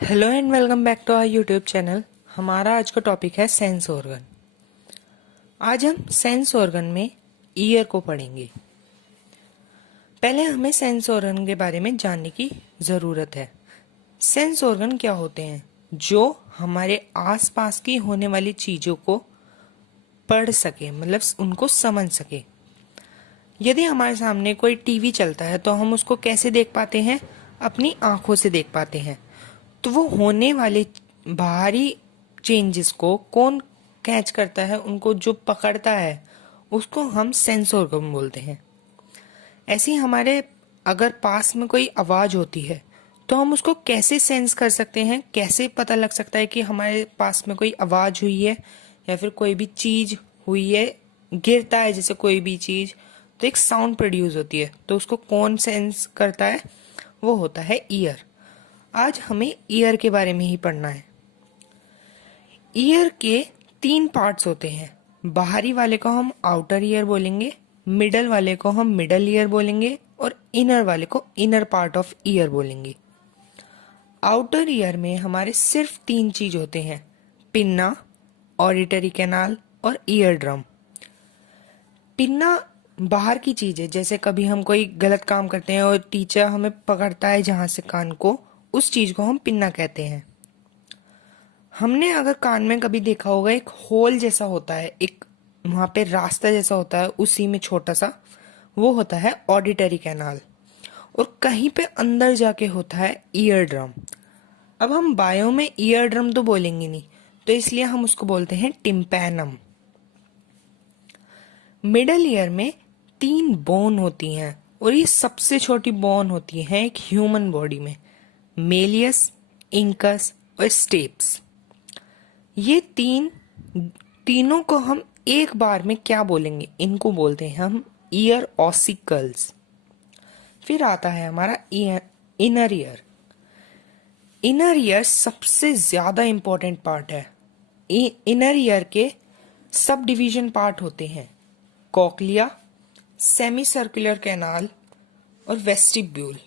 Hello and welcome back to our YouTube channel. हमारा आज का टॉपिक है सेंस ऑर्गन। आज हम सेंस ऑर्गन में ईयर को पढ़ेंगे। पहले हमें सेंस ऑर्गन के बारे में जानने की ज़रूरत है। सेंस ऑर्गन क्या होते हैं? जो हमारे आसपास की होने वाली चीज़ों को पढ़ सके, मतलब उनको समझ सके। यदि हमारे सामने कोई टीवी चलता है तो हम उसको कैसे देख पाते हैं? अपनी आंखों से देख पाते हैं। तो वो होने वाले बाहरी चेंजेस को कौन कैच करता है, उनको जो पकड़ता है उसको हम सेंस ऑर्गन बोलते हैं। ऐसे ही हमारे अगर पास में कोई आवाज़ होती है तो हम उसको कैसे सेंस कर सकते हैं, कैसे पता लग सकता है कि हमारे पास में कोई आवाज़ हुई है या फिर कोई भी चीज़ हुई है, गिरता है जैसे कोई भी चीज़ तो एक साउंड प्रोड्यूस होती है, तो उसको कौन सेंस करता है? वो होता है ईयर। आज हमें ईयर के बारे में ही पढ़ना है। ईयर के 3 पार्ट्स होते हैं। बाहरी वाले को हम आउटर ईयर बोलेंगे, मिडल वाले को हम मिडल ईयर बोलेंगे और इनर वाले को इनर पार्ट ऑफ ईयर बोलेंगे। आउटर ईयर में हमारे सिर्फ 3 चीज होते हैं: पिन्ना, ऑडिटरी कैनाल और ईयर ड्रम। पिन्ना बाहर की चीज है, जैसे कभी हम कोई गलत काम करते हैं और टीचर हमें पकड़ता है जहां से कान को, उस चीज को हम पिन्ना कहते हैं। हमने अगर कान में कभी देखा होगा, एक होल जैसा होता है, एक वहां पे रास्ता जैसा होता है, उसी में छोटा सा, वो होता है ऑडिटरी कैनाल। और कहीं पे अंदर जाके होता है ईयर ड्रम। अब हम बायो में ईयर ड्रम तो बोलेंगे नहीं, तो इसलिए हम उसको बोलते हैं टिम्पैनम। मिडल ईयर में 3 बोन होती हैं और ये सबसे छोटी बोन होती है एक ह्यूमन बॉडी में: मेलियस, इंकस और स्टेप्स। ये तीनों को हम एक बार में क्या बोलेंगे? इनको बोलते हैं हम ईयर ऑसिकल्स। फिर आता है हमारा इनर ईयर। इनर ईयर सबसे ज्यादा इंपॉर्टेंट पार्ट है। इनर ईयर के सब डिवीजन पार्ट होते हैं: कॉक्लिया, सेमी सर्कुलर कैनाल और वेस्टिब्यूल।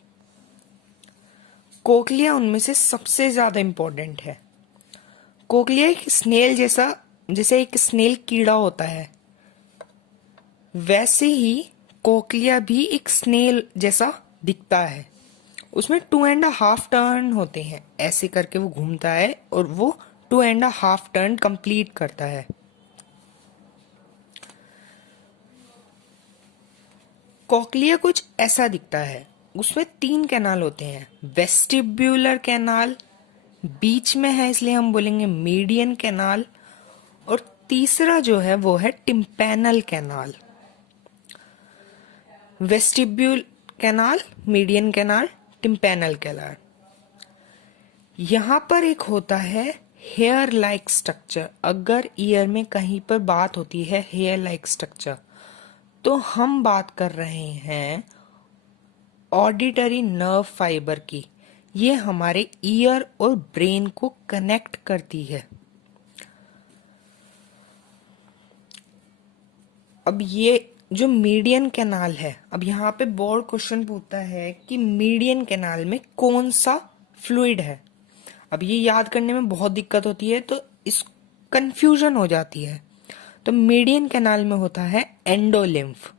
कोक्लिया उनमें से सबसे ज्यादा इंपॉर्टेंट है। कोक्लिया एक स्नेल जैसा, जैसे एक स्नेल कीड़ा होता है, वैसे ही कोक्लिया भी एक स्नेल जैसा दिखता है। उसमें 2.5 टर्न होते हैं, ऐसे करके वो घूमता है और वो 2.5 टर्न कंप्लीट करता है। कोक्लिया कुछ ऐसा दिखता है। उसमें 3 कैनाल होते हैं: वेस्टिब्यूलर कैनाल, बीच में है इसलिए हम बोलेंगे मीडियन कैनाल, और तीसरा जो है वो है tympanal canal. Vestibule canal, median canal, tympanal canal. यहां पर एक होता है हेयर लाइक स्ट्रक्चर। अगर ईयर में कहीं पर बात होती है हेयर लाइक स्ट्रक्चर, तो हम बात कर रहे हैं ऑडिटरी नर्व फाइबर की। ये हमारे ईयर और ब्रेन को कनेक्ट करती है। अब ये जो मीडियन कैनाल है, अब यहाँ पे बोर्ड क्वेश्चन पूछता है कि मीडियन कैनाल में कौन सा फ्लूइड है। अब ये याद करने में बहुत दिक्कत होती है, तो इस कंफ्यूजन हो जाती है। तो मीडियन कैनाल में होता है एंडोलिम्फ।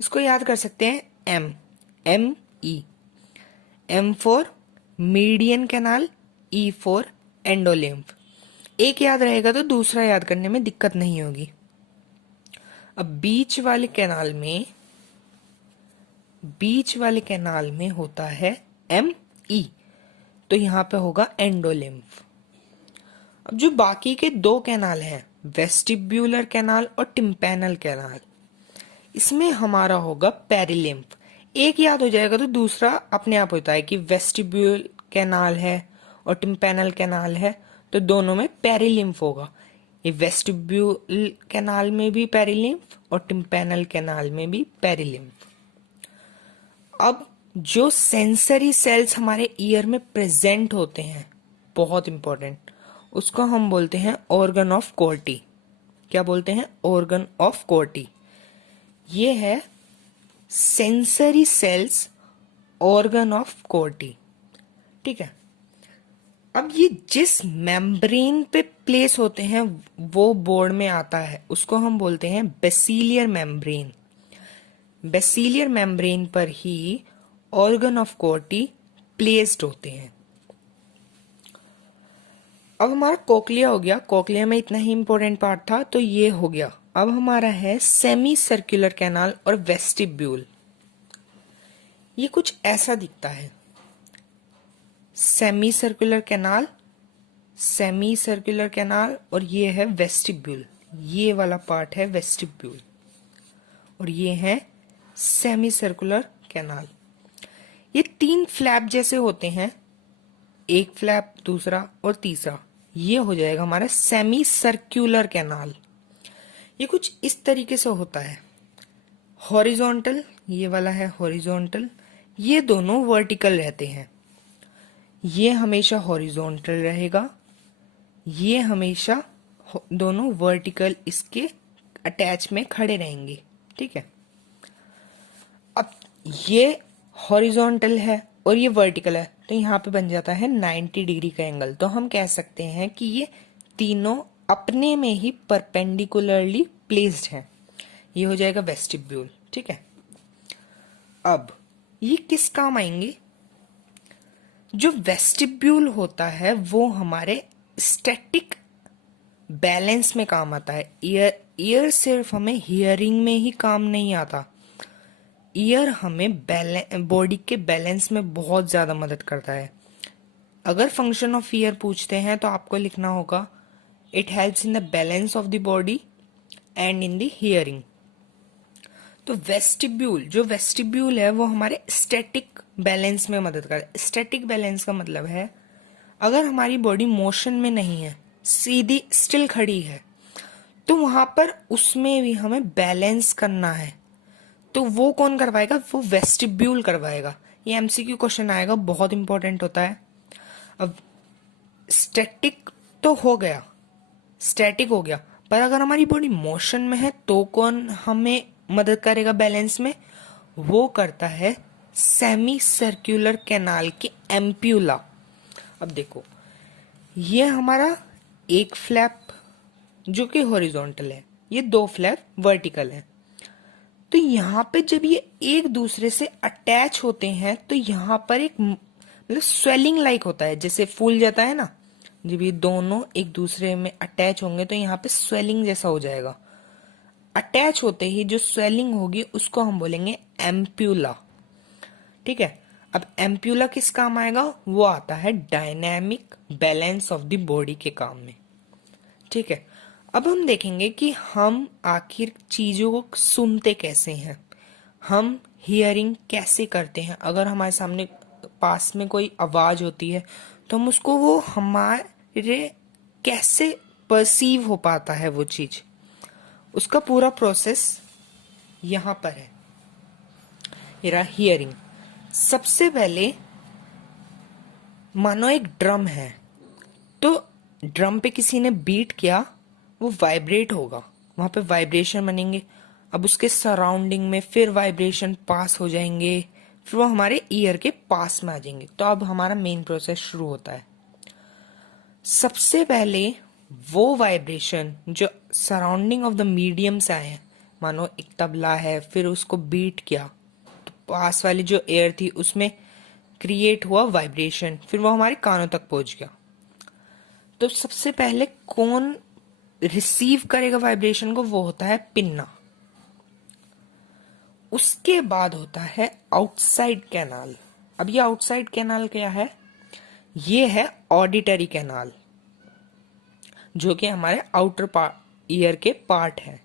इसको याद कर सकते हैं M, M E, M for median canal, E for endolymph. एक याद रहेगा तो दूसरा याद करने में दिक्कत नहीं होगी। अब बीच वाले कैनाल में होता है एम ई, तो यहां पे होगा एंडोलिम्फ। अब जो बाकी के 2 कैनाल हैं, वेस्टिब्यूलर कैनाल और टिम्पैनल कैनाल, इसमें हमारा होगा पेरिलिम्फ। एक याद हो जाएगा तो दूसरा अपने आप होता है कि वेस्टिब्यूल कैनाल है और टिम्पैनल कैनाल है, तो दोनों में पेरिलिम्फ होगा। ये वेस्टिब्यूल कैनाल में भी पेरिलिम्फ और टिम्पैनल कैनाल में भी पेरिलिम्फ। अब जो सेंसरी सेल्स हमारे ईयर में प्रेजेंट होते हैं, बहुत इंपॉर्टेंट, उसको हम बोलते हैं ऑर्गन ऑफ कोर्टी। क्या बोलते हैं? Organ of Corti. ये है sensory cells, organ of Corti. ठीक है। अब ये जिस मेम्ब्रेन पे प्लेस होते हैं वो बोर्ड में आता है, उसको हम बोलते हैं बेसिलियर मेम्ब्रेन। बेसिलियर मेम्ब्रेन पर ही ऑर्गन ऑफ कोर्टी प्लेस्ड होते हैं। अब हमारा कोक्लिया हो गया, कोक्लिया में इतना ही इंपॉर्टेंट पार्ट था तो ये हो गया। अब हमारा है सेमी सर्कुलर कैनाल और वेस्टिब्यूल। ये कुछ ऐसा दिखता है, semi circular canal, semi circular canal, और ये है वेस्टिब्यूल। ये वाला पार्ट है वेस्टिब्यूल और ये है सेमी सर्कुलर कैनाल। ये 3 फ्लैप जैसे होते हैं, एक फ्लैप, दूसरा और तीसरा। ये हो जाएगा हमारा सेमी सर्कुलर कैनाल। ये कुछ इस तरीके से होता है, हॉरिजॉन्टल, ये वाला है हॉरिजॉन्टल, ये दोनों वर्टिकल रहते हैं। ये हमेशा हॉरिजॉन्टल रहेगा, ये हमेशा दोनों वर्टिकल इसके अटैच में खड़े रहेंगे। ठीक है, अब ये हॉरिजॉन्टल है और ये वर्टिकल है तो यहाँ पे बन जाता है 90 डिग्री का एंगल। तो हम कह सकते हैं कि ये तीनों अपने में ही परपेंडिकुलरली प्लेस्ड हैं। ये हो जाएगा वेस्टिब्यूल। ठीक है, अब ये किस काम आएंगे? जो वेस्टिब्यूल होता है वो हमारे स्टैटिक बैलेंस में काम आता है। ईयर सिर्फ हमें हियरिंग में ही काम नहीं आता, ईयर हमें बॉडी के बैलेंस में बहुत ज्यादा मदद करता है। अगर फंक्शन ऑफ ईयर पूछते हैं तो आपको लिखना होगा it helps in the balance of the body and in the hearing. तो वेस्टिब्यूल, जो वेस्टिब्यूल है वो हमारे स्टैटिक बैलेंस में मदद करता है। स्टैटिक बैलेंस का मतलब है अगर हमारी बॉडी मोशन में नहीं है, सीधी स्टिल खड़ी है, तो वहां पर उसमें भी हमें बैलेंस करना है, तो वो कौन करवाएगा? वो वेस्टिब्यूल करवाएगा। ये एमसीक्यू क्वेश्चन आएगा, बहुत इंपॉर्टेंट होता है। अब स्टैटिक तो हो गया, स्टैटिक हो गया, पर अगर हमारी बॉडी मोशन में है तो कौन हमें मदद करेगा बैलेंस में? वो करता है सेमी सर्कुलर कैनाल की एम्प्यूला। अब देखो, ये हमारा एक फ्लैप जो कि हॉरिजॉन्टल है, ये 2 फ्लैप वर्टिकल है। तो यहाँ पे जब ये एक दूसरे से अटैच होते हैं तो यहाँ पर एक मतलब स्वेलिंग लाइक होता है, जैसे फूल जाता है ना, जब ये दोनों एक दूसरे में अटैच होंगे तो यहाँ पे स्वेलिंग जैसा हो जाएगा। अटैच होते ही जो स्वेलिंग होगी उसको हम बोलेंगे एम्प्यूला। ठीक है, अब एम्प्यूला किस काम आएगा? वो आता है dynamic balance of the body के काम में। ठीक है, अब हम देखेंगे कि हम आखिर चीजों को सुनते कैसे हैं, हम हियरिंग कैसे करते हैं। अगर हमारे सामने पास में कोई आवाज होती है तो हम उसको, वो हमारे कैसे परसीव हो पाता है वो चीज, उसका पूरा प्रोसेस यहां पर है। ये रहा हियरिंग। सबसे पहले मानो एक ड्रम है, तो ड्रम पे किसी ने बीट किया, वो वाइब्रेट होगा, वहां पे वाइब्रेशन बनेंगे। अब उसके सराउंडिंग में फिर वाइब्रेशन पास हो जाएंगे, फिर वो हमारे ईयर के पास में आ जाएंगे। तो अब हमारा मेन प्रोसेस शुरू होता है। सबसे पहले वो वाइब्रेशन जो सराउंडिंग ऑफ द मीडियम से आए हैं, मानो एक तबला है, फिर उसको बीट किया तो पास वाली जो एयर थी उसमें क्रिएट हुआ वाइब्रेशन, फिर वो हमारे कानों तक पहुंच गया। तो सबसे पहले कौन रिसीव करेगा वाइब्रेशन को? वो होता है पिन्ना। उसके बाद होता है आउटसाइड कैनाल। अब ये आउटसाइड कैनाल क्या है? ये है ऑडिटरी कैनाल, जो कि हमारे आउटर ईयर के पार्ट है।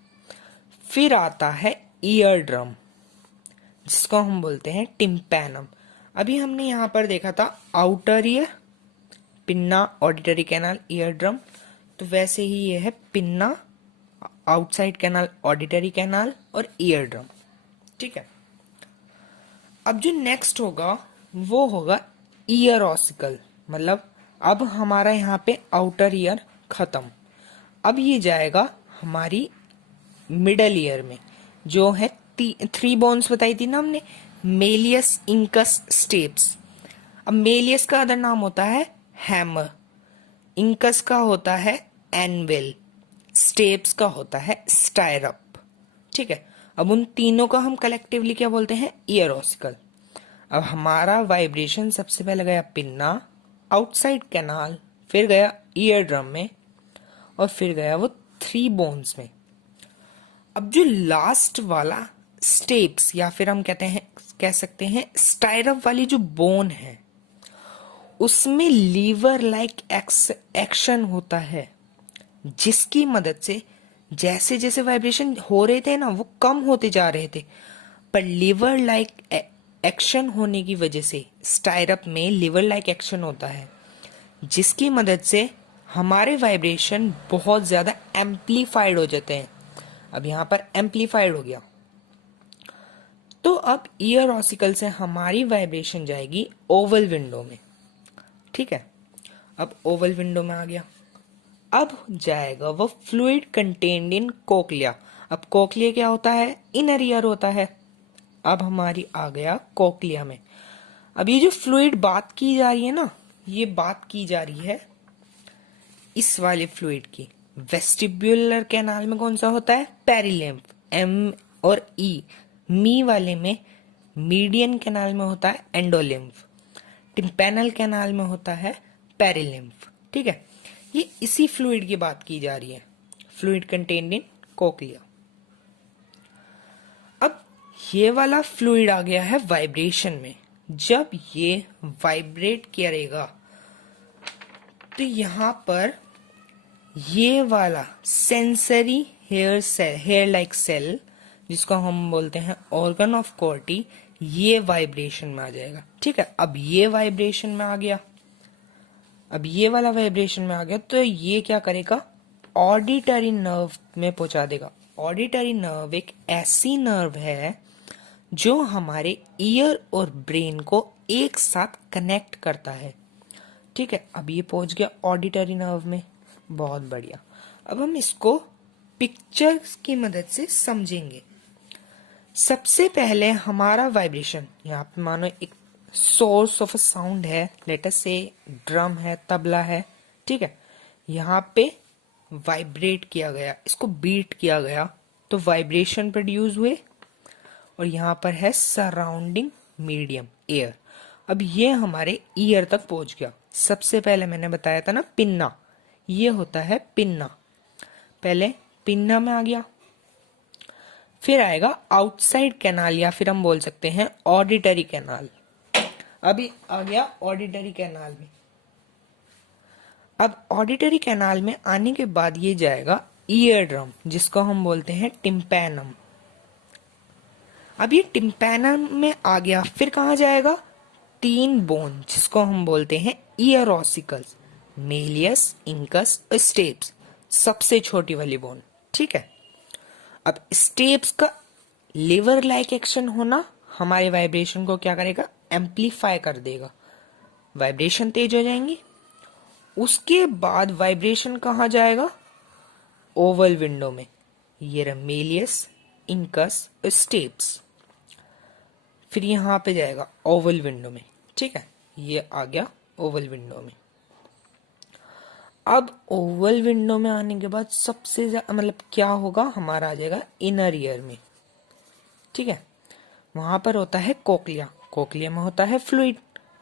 फिर आता है ईयर ड्रम, जिसको हम बोलते हैं टिम्पैनम। अभी हमने यहां पर देखा था outer ear, pinna, auditory canal, ear drum. तो वैसे ही ये है pinna, outside canal, auditory canal और ईयर ड्रम। ठीक है, अब जो नेक्स्ट होगा वो होगा ईयर ऑसिकल। मतलब अब हमारा यहाँ पे आउटर ईयर खत्म, अब ये जाएगा हमारी मिडल ईयर में, जो है 3 बोन्स बताई थी ना हमने, मेलियस, इंकस, स्टेप्स। अब मेलियस का अदर नाम होता है हैमर, इंकस का होता है एनविल, स्टेप्स का होता है स्टायरप। ठीक है, अब उन तीनों का हम कलेक्टिवली क्या बोलते हैं? Year ossicle. अब हमारा वाइब्रेशन सबसे पहले गया पिन्ना, आउटसाइड कैनाल, फिर गया ईयर ड्रम में, और फिर गया वो 3 बोन्स में। अब जो लास्ट वाला स्टेप्स या फिर हम कह सकते हैं स्टायरप वाली जो बोन है, उसमें लीवर लाइक एक्शन होता है, जिसकी मदद से जैसे जैसे वाइब्रेशन हो रहे थे ना, वो कम होते जा रहे थे, पर लीवर लाइक एक्शन होने की वजह से स्टायरप में लीवर लाइक एक्शन होता है, जिसकी मदद से हमारे वाइब्रेशन बहुत ज्यादा एम्पलीफाइड हो जाते हैं। अब यहां पर एम्पलीफाइड हो गया, तो अब ईयर ऑसिकल से हमारी वाइब्रेशन जाएगी ओवल विंडो में। ठीक है, अब ओवल विंडो में आ गया, अब जाएगा वो फ्लूइड कंटेन्ड इन कोक्लिया। अब कोक्लिया क्या होता है? इनर ईयर होता है। अब हमारी आ गया कोक्लिया में। अब ये जो फ्लूइड बात की जा रही है ना, ये बात की जा रही है इस वाले फ्लूइड की। वेस्टिब्युलर कैनाल में कौन सा होता है? पेरिलिम्फ, एम और ई। मी वाले में मीडियन कैनाल में होता है एंडोलिम्फ, टिम्पेनल कैनाल में होता है पेरिलिम्फ। ठीक है, ये इसी फ्लूइड की बात की जा रही है, फ्लूइड कंटेन्ड इन कोक्लिया। अब ये वाला फ्लूइड आ गया है वाइब्रेशन में। जब ये वाइब्रेट करेगा तो यहां पर ये वाला सेंसरी हेयर लाइक सेल, जिसको हम बोलते हैं ऑर्गन ऑफ कॉर्टी, ये वाइब्रेशन में आ जाएगा। ठीक है, अब ये वाइब्रेशन में आ गया, अब ये वाला वाइब्रेशन में आ गया, तो ये क्या करेगा? ऑडिटरी नर्व में पहुंचा देगा। ऑडिटरी नर्व एक ऐसी नर्व है जो हमारे ईयर और ब्रेन को एक साथ कनेक्ट करता है। ठीक है, अब ये पहुंच गया ऑडिटरी नर्व में, बहुत बढ़िया। अब हम इसको पिक्चर्स की मदद से समझेंगे। सबसे पहले हमारा वाइब्रेशन, यहाँ पे मानो एक सोर्स ऑफ अ साउंड है, लेट अस से ड्रम है, तबला है। ठीक है, यहाँ पे वाइब्रेट किया गया, इसको बीट किया गया, तो वाइब्रेशन प्रोड्यूस हुए, और यहाँ पर है सराउंडिंग मीडियम एयर। अब ये हमारे ईयर तक पहुंच गया। सबसे पहले मैंने बताया था ना पिन्ना, ये होता है पिन्ना, पहले पिन्ना में आ गया, फिर आएगा आउटसाइड कैनाल या फिर हम बोल सकते हैं ऑडिटरी कैनाल। अभी आ गया ऑडिटरी कैनाल में। अब ऑडिटरी कैनाल में आने के बाद ये जाएगा ईयर ड्रम, जिसको हम बोलते हैं टिम्पैनम। अब ये टिम्पैनम में आ गया, फिर कहाँ जाएगा? 3 बोन, जिसको हम बोलते हैं ईयर ऑसिकल्स, मेलियस, इंकस और स्टेप्स, सबसे छोटी वाली बोन। ठीक है, अब स्टेप्स का लीवर लाइक एक्शन होना हमारे वाइब्रेशन को क्या करेगा? एम्पलीफाई कर देगा, वाइब्रेशन तेज हो जाएंगी। उसके बाद वाइब्रेशन कहाँ जाएगा? ओवल विंडो में, ये मेलियस, इंकस और स्टेप्स, फिर यहां पे जाएगा ओवल विंडो में। ठीक है, ये आ गया ओवल विंडो में। अब ओवल विंडो में आने के बाद सबसे ज्यादा मतलब क्या होगा? हमारा आ जाएगा इनर ईयर में। ठीक है, वहां पर होता है कोक्लिया, कोक्लिया में होता है फ्लूइड।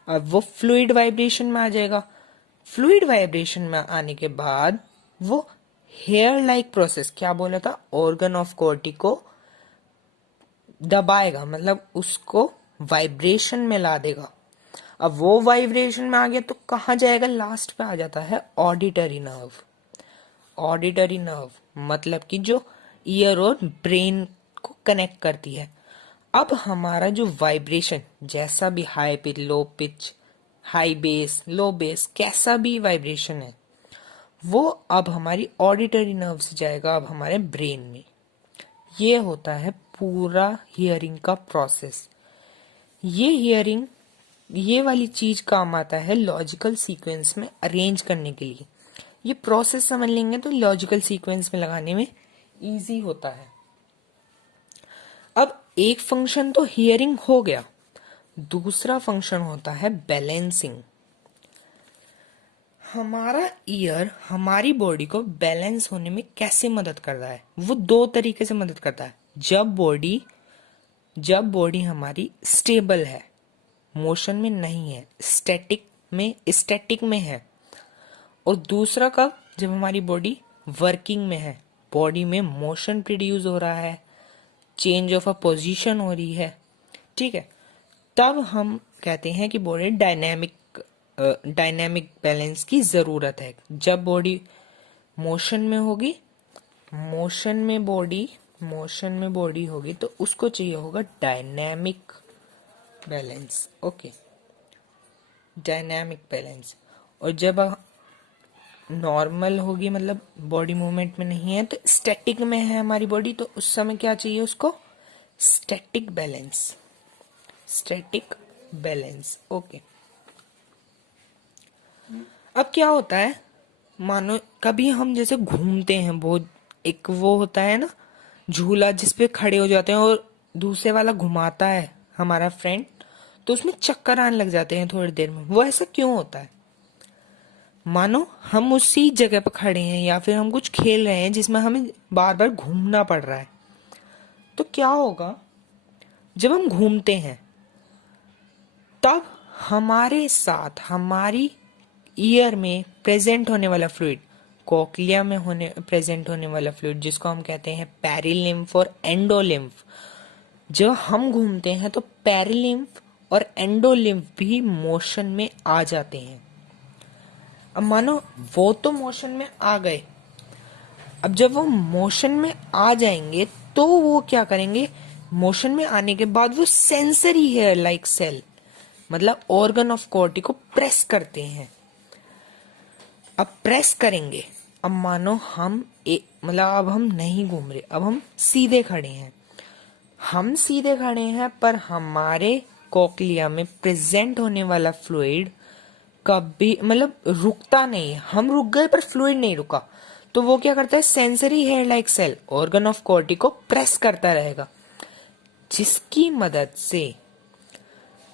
अब वो फ्लूइड वाइब्रेशन में आ जाएगा। फ्लूइड वाइब्रेशन में आने के बाद वो हेयर लाइक प्रोसेस, क्या बोला था? ऑर्गन ऑफ कॉर्टी को दबाएगा, मतलब उसको वाइब्रेशन में ला देगा। अब वो वाइब्रेशन में आ गया तो कहाँ जाएगा? लास्ट पे आ जाता है ऑडिटरी नर्व। ऑडिटरी नर्व मतलब कि जो ईयर और ब्रेन को कनेक्ट करती है। अब हमारा जो वाइब्रेशन, जैसा भी high pitch, low pitch, high bass, low bass, कैसा भी वाइब्रेशन है, वो अब हमारी ऑडिटरी नर्व से जाएगा अब हमारे ब्रेन में। ये होता है पूरा हियरिंग का प्रोसेस। ये हियरिंग, ये वाली चीज काम आता है लॉजिकल सीक्वेंस में अरेंज करने के लिए। ये प्रोसेस समझ लेंगे तो लॉजिकल सीक्वेंस में लगाने में इजी होता है। अब एक फंक्शन तो हियरिंग हो गया, दूसरा फंक्शन होता है बैलेंसिंग। हमारा ईयर हमारी बॉडी को बैलेंस होने में कैसे मदद करता है? वो दो तरीके से मदद करता है। जब बॉडी हमारी स्टेबल है, मोशन में नहीं है, स्टैटिक में है। और दूसरा कब? जब हमारी बॉडी वर्किंग में है, बॉडी में मोशन प्रोड्यूस हो रहा है, चेंज ऑफ अ पोजीशन हो रही है, ठीक है, तब हम कहते हैं कि बॉडी डायनेमिक बैलेंस की जरूरत है। जब बॉडी मोशन में होगी, मोशन में बॉडी होगी तो उसको चाहिए होगा dynamic balance. Okay, dynamic balance. और जब नॉर्मल होगी, मतलब बॉडी मूवमेंट में नहीं है, तो स्टैटिक में है हमारी बॉडी, तो उस समय क्या चाहिए उसको? Static balance. ओके। अब क्या होता है, मानो कभी हम जैसे घूमते हैं बहुत, एक वो होता है ना झूला जिसपे खड़े हो जाते हैं और दूसरे वाला घुमाता है हमारा फ्रेंड, तो उसमें चक्कर आने लग जाते हैं थोड़ी देर में। वो ऐसा क्यों होता है? मानो हम उसी जगह पर खड़े हैं या फिर हम कुछ खेल रहे हैं जिसमें हमें बार बार घूमना पड़ रहा है, तो क्या होगा जब हम घूमते हैं तब हमारे साथ हमारी ईयर में प्रेजेंट होने वाला फ्लूइड, कोक्लिया में प्रेजेंट होने वाला फ्लूइड, जिसको हम कहते हैं पेरिलिम्फ और एंडोलिम्फ, जब हम घूमते हैं तो पेरिलिम्फ और एंडोलिम्फ भी मोशन में आ जाते हैं। अब मानो वो तो मोशन में आ गए, अब जब वो मोशन में आ जाएंगे तो वो क्या करेंगे? मोशन में आने के बाद वो सेंसरी हेयर लाइक सेल, मतलब ऑर्गन ऑफ कॉर्टी को प्रेस करते हैं। अब प्रेस करेंगे, अब मानो हम अब हम नहीं घूम रहे, अब हम सीधे खड़े हैं, पर हमारे कोक्लिया में प्रेजेंट होने वाला फ्लूइड कभी रुकता नहीं है। हम रुक गए पर फ्लूइड नहीं रुका, तो वो क्या करता है? Sensory hair like cell organ of Corti को प्रेस करता रहेगा, जिसकी मदद से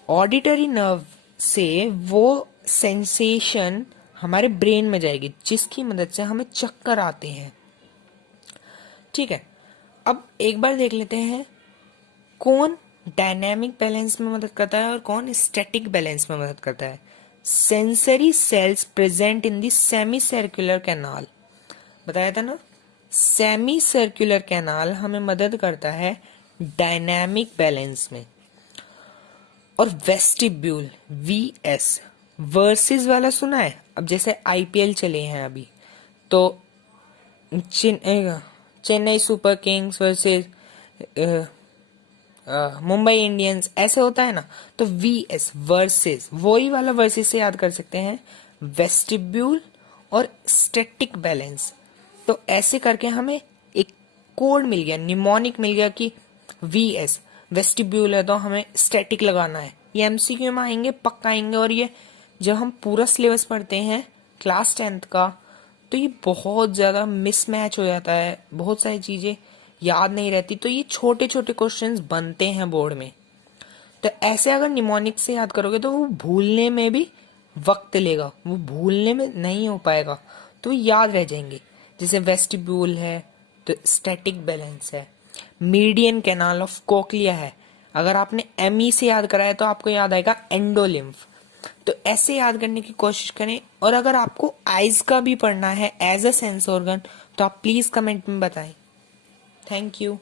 ऑडिटरी नर्व से वो सेंसेशन हमारे ब्रेन में जाएगी, जिसकी मदद से हमें चक्कर आते हैं। ठीक है, अब एक बार देख लेते हैं कौन डायनेमिक बैलेंस में मदद करता है और कौन स्टैटिक बैलेंस में मदद करता है। Sensory cells present in the semi circular canal, बताया था ना, सेमी सर्कुलर कैनाल हमें मदद करता है डायनेमिक बैलेंस में। और वेस्टिब्यूल VS वर्सेस वाला सुना है? अब जैसे IPL चले हैं अभी, तो Chennai super Kings versus Mumbai Indians, ऐसे होता है ना, तो VS वर्सेस, वही वाला वर्सेस से याद कर सकते हैं, वेस्टिब्यूल और स्टैटिक बैलेंस। तो ऐसे करके हमें एक कोड मिल गया, निमोनिक मिल गया कि VS वेस्टिब्यूल है तो हमें स्टैटिक लगाना है। ये MCQ में आएंगे, पक्का आएंगे। और ये जब हम पूरा सिलेबस पढ़ते हैं क्लास 10th का, तो ये बहुत ज्यादा मिसमैच हो जाता है, बहुत सारी चीजें याद नहीं रहती, तो ये छोटे छोटे क्वेश्चंस बनते हैं बोर्ड में। तो ऐसे अगर निमोनिक से याद करोगे तो वो भूलने में भी वक्त लेगा, वो भूलने में नहीं हो पाएगा, तो याद रह जाएंगे। जैसे वेस्टिब्यूल है तो स्टैटिक बैलेंस है, मीडियन कैनाल ऑफ कोक्लिया है, अगर आपने ME से याद कराया तो आपको याद आएगा एंडोलिम्फ। तो ऐसे याद करने की कोशिश करें। और अगर आपको आइज का भी पढ़ना है एज अ सेंस ऑर्गन, तो आप प्लीज कमेंट में बताएं। Thank you.